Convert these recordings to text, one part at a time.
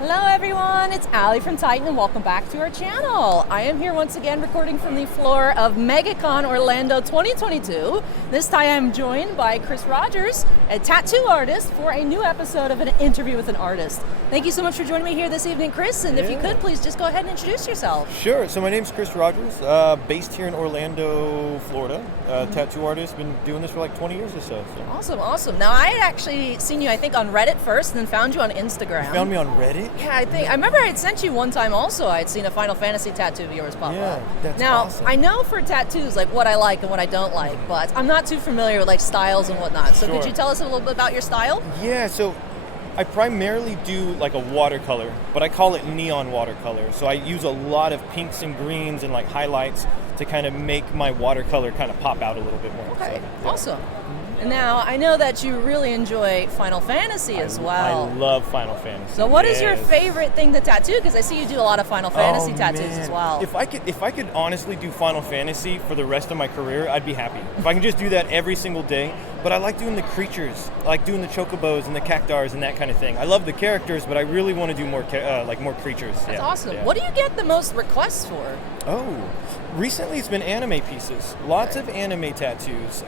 Hello everyone, it's Allie from Titan and welcome back to our channel. I am here once again recording from the floor of MegaCon Orlando 2022. This time I'm joined by Chris Rogers, a tattoo artist, for a new episode of an interview with an artist. Thank you so much for joining me here this evening, Chris, and if you could please just go ahead and introduce yourself. Sure, so my name's Chris Rogers, based here in Orlando, Florida. Tattoo artist, been doing this for like 20 years or so. Awesome. Now I had actually seen you, I think, on Reddit first and then found you on Instagram. You found me on Reddit? Yeah, I remember I had sent you one time also. I had seen a Final Fantasy tattoo of yours pop up. That's now, awesome. I know for tattoos, like what I like and what I don't like, but I'm not too familiar with like styles and whatnot. So could you tell us a little bit about your style? Yeah, so I primarily do like a watercolor, but I call it neon watercolor. So I use a lot of pinks and greens and like highlights to kind of make my watercolor kind of pop out a little bit more. Okay, so, awesome. And now, I know that you really enjoy Final Fantasy as well. I love Final Fantasy. So what is your favorite thing to tattoo? Because I see you do a lot of Final Fantasy tattoos as well. If I could honestly do Final Fantasy for the rest of my career, I'd be happy. If I can just do that every single day. But I like doing the creatures. I like doing the chocobos and the cactars and that kind of thing. I love the characters, but I really want to do more more creatures. That's awesome. Yeah. What do you get the most requests for? Recently it's been anime pieces. Lots of anime tattoos.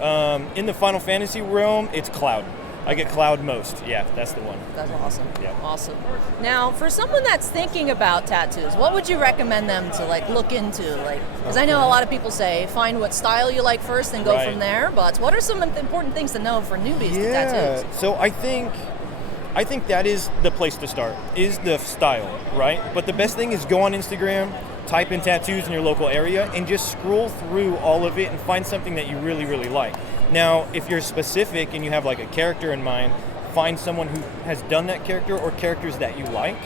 In the Final Fantasy realm, it's Cloud. I get Cloud most. Yeah, that's the one. That's awesome. Yeah. Awesome. Now, for someone that's thinking about tattoos, what would you recommend them to like look into? Because I know a lot of people say find what style you like first and go from there. But what are some important things to know for newbies to tattoos? So I think that is the place to start, is the style, right? But the best thing is go on Instagram, type in tattoos in your local area, and just scroll through all of it and find something that you really, really like. Now, if you're specific and you have like a character in mind, find someone who has done that character or characters that you like.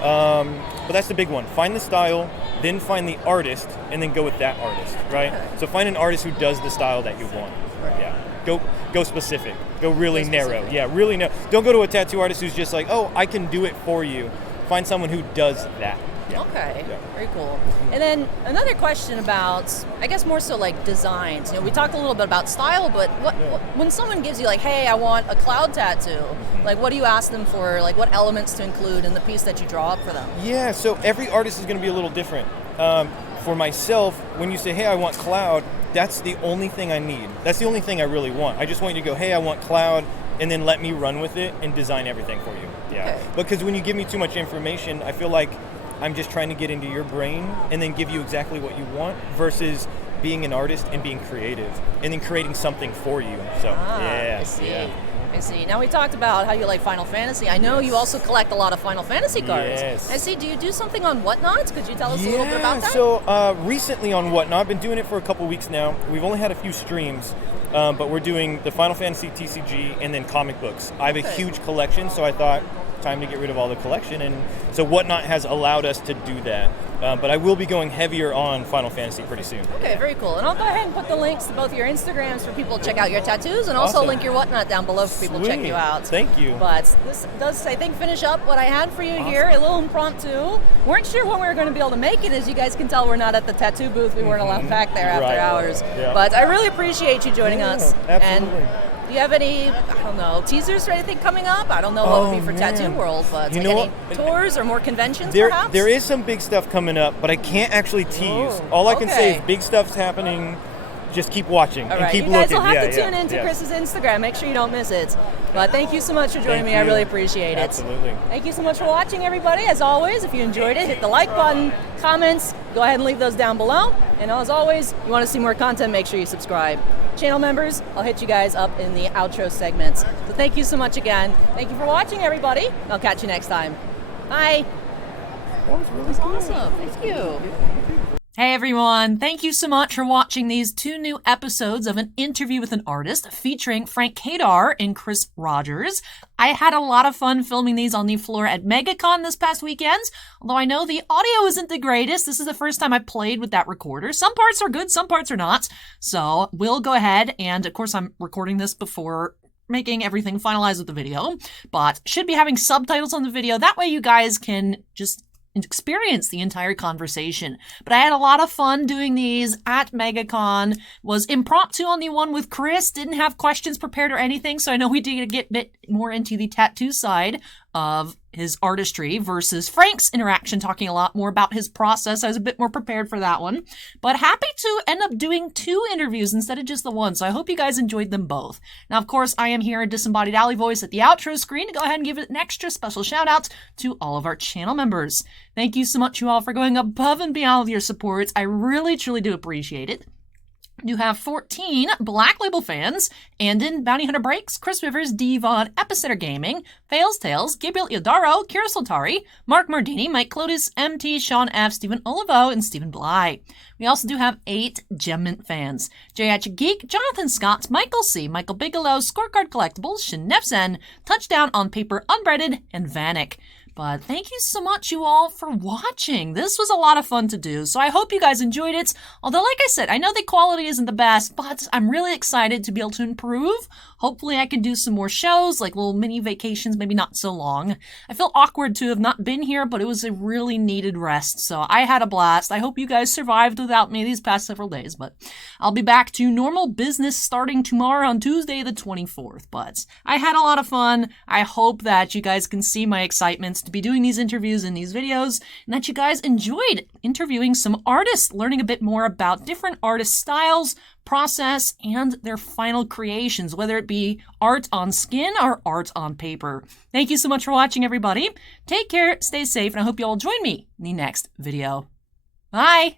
But that's the big one. Find the style, then find the artist, and then go with that artist, right? Okay. So find an artist who does the style that you want. Right. Yeah. Go specific. Go really narrow. Yeah, really narrow. Don't go to a tattoo artist who's just like, oh, I can do it for you. Find someone who does that. Yeah. Okay, very cool. And then another question about, I guess more so like designs. We talked a little bit about style, but when someone gives you like, hey, I want a Cloud tattoo, like what do you ask them for? Like what elements to include in the piece that you draw up for them? Yeah, so every artist is going to be a little different. For myself, when you say, hey, I want Cloud, that's the only thing I need. That's the only thing I really want. I just want you to go, hey, I want Cloud, and then let me run with it and design everything for you. Yeah. Okay. Because when you give me too much information, I feel like I'm just trying to get into your brain and then give you exactly what you want versus being an artist and being creative and then creating something for you. So, I see. Now we talked about how you like Final Fantasy. I know you also collect a lot of Final Fantasy cards. Yes. I see. Do you do something on Whatnot? Could you tell us a little bit about that? So recently on Whatnot, I've been doing it for a couple weeks now. We've only had a few streams, but we're doing the Final Fantasy TCG and then comic books. I have a huge collection, so I thought time to get rid of all the collection, and so Whatnot has allowed us to do that. But I will be going heavier on Final Fantasy pretty soon. Okay, very cool. And I'll go ahead and put the links to both your Instagrams for people to check out your tattoos, and also link your Whatnot down below for people to check you out. Thank you. But this does, I think, finish up what I had for you here, a little impromptu. Weren't sure when we were going to be able to make it. As you guys can tell, we're not at the tattoo booth. We weren't allowed back there after hours. Yeah. But I really appreciate you joining us. Absolutely. And do you have any, I don't know, teasers or anything coming up? I don't know what would be for Tattoo World, but any tours or more conventions perhaps? There is some big stuff coming up, but I can't actually tease. All I can say is big stuff's happening. Just keep watching and keep looking. You guys will have to tune into Chris's Instagram. Make sure you don't miss it. But thank you so much for joining me. I really appreciate it. Absolutely. Thank you so much for watching, everybody. As always, if you enjoyed it, hit the like button, comments, go ahead and leave those down below. And as always, you want to see more content, make sure you subscribe. Channel members, I'll hit you guys up in the outro segments. So thank you so much again. Thank you for watching, everybody. I'll catch you next time. Bye. That was really awesome. Thank you. Hey everyone, thank you so much for watching these 2 new episodes of an interview with an artist featuring Frank Kadar and Chris Rogers. I had a lot of fun filming these on the floor at MegaCon this past weekend, although I know the audio isn't the greatest. This is the first time I played with that recorder. Some parts are good, some parts are not. So we'll go ahead and, of course, I'm recording this before making everything finalized with the video, but should be having subtitles on the video. That way you guys can just experience the entire conversation. But I had a lot of fun doing these at MegaCon. Was impromptu on the one with Chris. Didn't have questions prepared or anything, so I know we did get a bit more into the tattoo side of his artistry versus Frank's interaction, talking a lot more about his process. I was a bit more prepared for that one, but happy to end up doing 2 interviews instead of just the one. So I hope you guys enjoyed them both. Now, of course, I am here in Disembodied Alley Voice at the outro screen to go ahead and give an extra special shout out to all of our channel members. Thank you so much, you all, for going above and beyond with your support. I really, truly do appreciate it. You have 14 Black Label fans, Andon, Bounty Hunter Breaks, Chris Rivers, Devon, Epicenter Gaming, Fails Tales, Gabriel Iodaro, Kira Soltari, Mark Mardini, Mike Clotis, MT, Sean F, Stephen Olivo, and Stephen Bly. We also do have 8 Gemmint fans, J.H. Geek, Jonathan Scott, Michael C, Michael Bigelow, Scorecard Collectibles, Shinefzen, Touchdown on Paper Unbreaded, and Vanek. But thank you so much, you all, for watching. This was a lot of fun to do, so I hope you guys enjoyed it. Although, like I said, I know the quality isn't the best, but I'm really excited to be able to improve. Hopefully I can do some more shows, like little mini vacations, maybe not so long. I feel awkward to have not been here, but it was a really needed rest, so I had a blast. I hope you guys survived without me these past several days, but I'll be back to normal business starting tomorrow on Tuesday the 24th. But I had a lot of fun. I hope that you guys can see my excitement to be doing these interviews and these videos, and that you guys enjoyed interviewing some artists, learning a bit more about different artist styles, process, and their final creations, whether it be art on skin or art on paper. Thank you so much for watching, everybody. Take care, stay safe, and I hope you all join me in the next video. Bye!